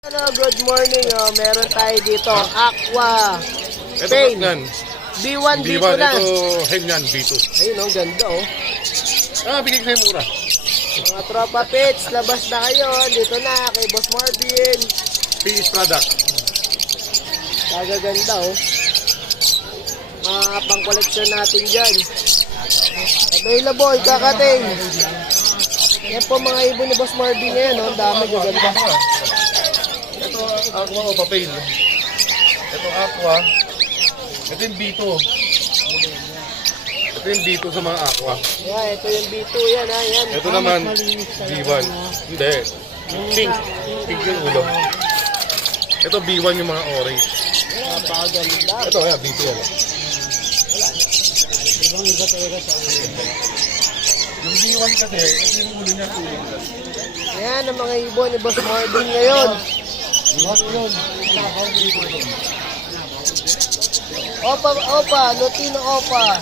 Hello, good morning. Meron tayo dito, Aqua Ito Pain. yan. B1, B2 B1, lang. ito Henyan B2. Ayun, ang ganda oh. Bigay kayo mura. Mga tropa pits, labas na kayo. Dito na, kay Boss Marvin. PS product. Kagaganda oh. Mga pang-collection natin dyan. Available, kakating. Yan po mga ibon ni Boss Marvin ngayon. Ang dami, gaganda. Ito Aqua o papel. Ito Aqua. Ito yung B2. Ito yung B2 sa mga Aqua. Yan, ito yung B2 yan ha. Yan. Ito naman B1. Hindi. Pink. Pink yung ulo. Ito B1 yung mga orange. Napakaganda. Ito yan, B2 yan. Ibang iba talaga sa ulo. Yung B1 kasi, ito yung ulo niya tuling. Ayan ang mga ibon ni Boss Marvin ngayon. Opa, Lutino Opa.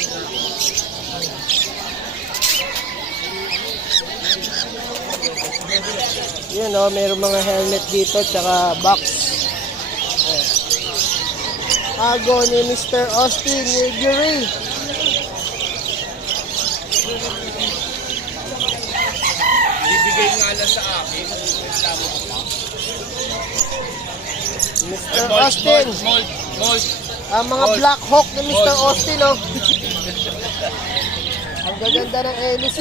Yan o, mayroong mga helmet dito tsaka box. Ago ni Mr. Austin Nigiri. Bibigay nga lang sa akin. Mr. Austin. Mold. Ang mga Black Hawk ni Mr. Austin oh. Ang gaganda ng LC.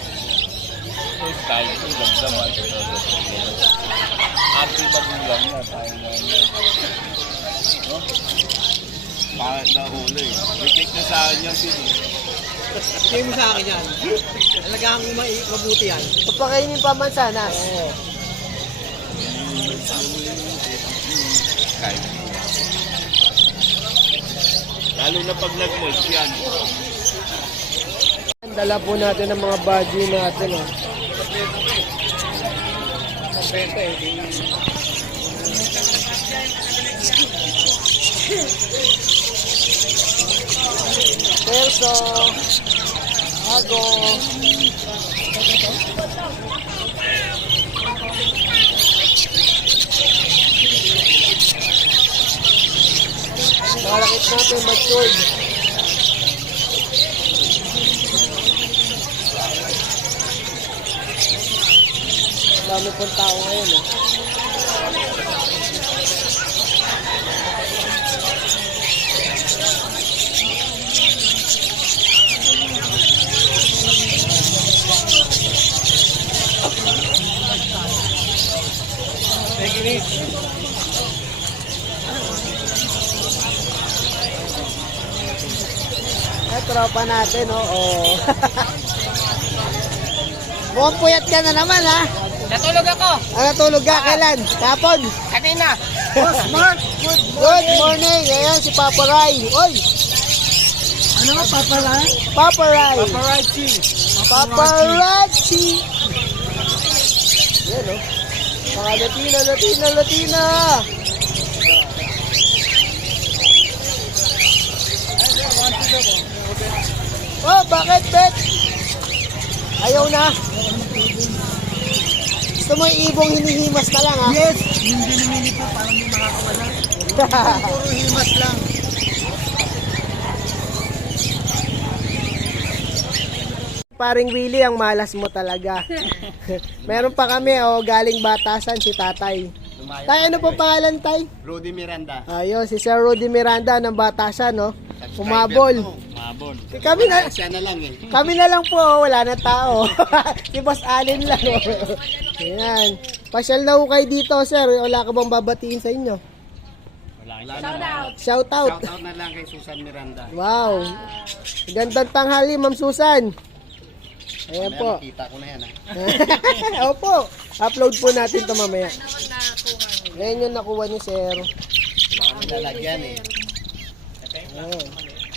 Tayo ito, gagdaman. Happy magulang na tayo na. No? Bakit na huli? Rikit na sa akin yung pili. Kaya mo sa akin yan. Alagaan ko mabuti yan. Papakainin pa man sana. Kahit. Lalo na pag nag-mold yan. Dala po natin ang mga budgie natin. Oh. Perso, Ago, malakit natin, matured. Dami pong tao ngayon eh. Tropa natin, oo. Mukhang puyat ka na naman, ha? Natulog ako. Natulog ka? Kailan? Kapon? Kanina. Boss Mark, good morning. Ayan, si Papa Ray. Oy! Ano nga, paparay? Papa Ray. Paparazzi. Paparazzi. Yan, oh. Mga Latina. Oh, bakit, Bet? Ayaw na. Gusto mo yung ibong hinihimas ka lang, ha? Yes. Hindi namili po para may makakawala. Puro himas lang. Paring Willie, ang malas mo talaga. Meron pa kami, oh, galing Batasan, si Tatay. Tay, ano po pangalan, Tay? Rudy Miranda. Ayun, si Sir Rudy Miranda ng Batasan, no? Umabol. Mabon. Kami na lang po, oh, wala na tao. Si Boss Allen lang. Oh. Ayan. Pasyal na ho kayo dito, sir. Wala ka bang babatiin sa inyo? Shout out. Shout out na lang kay Susan Miranda. Wow. Gandang tanghali, Ma'am Susan. Ayan po. Kita ko na yan. Opo. Upload po natin ito mamaya. Ayan yung nakuha ni sir. Wala kami lalagyan eh. Ayan.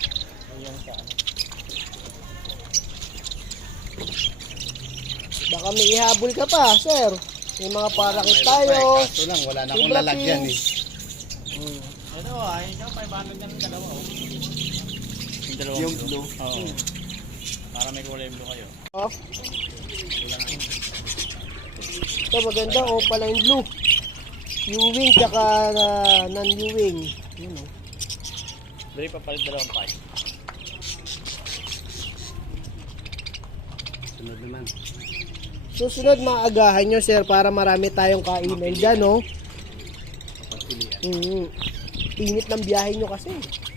Baka may ihabol ka pa, sir. May mga parakit tayo. Ito lang, wala na akong lalagyan eh. Ano ay, 500 ng dalawa. Yung blue. Oo. Para may kulay blue kayo. Oh. Ito maganda, opal and blue. Ewing tsaka non-Ewing. Yun o. Dali pa pala dalawang part. Sunod naman. Susunod maagahan nyo sir para marami tayong kainan dyan, no? Init ng biyahe nyo kasi.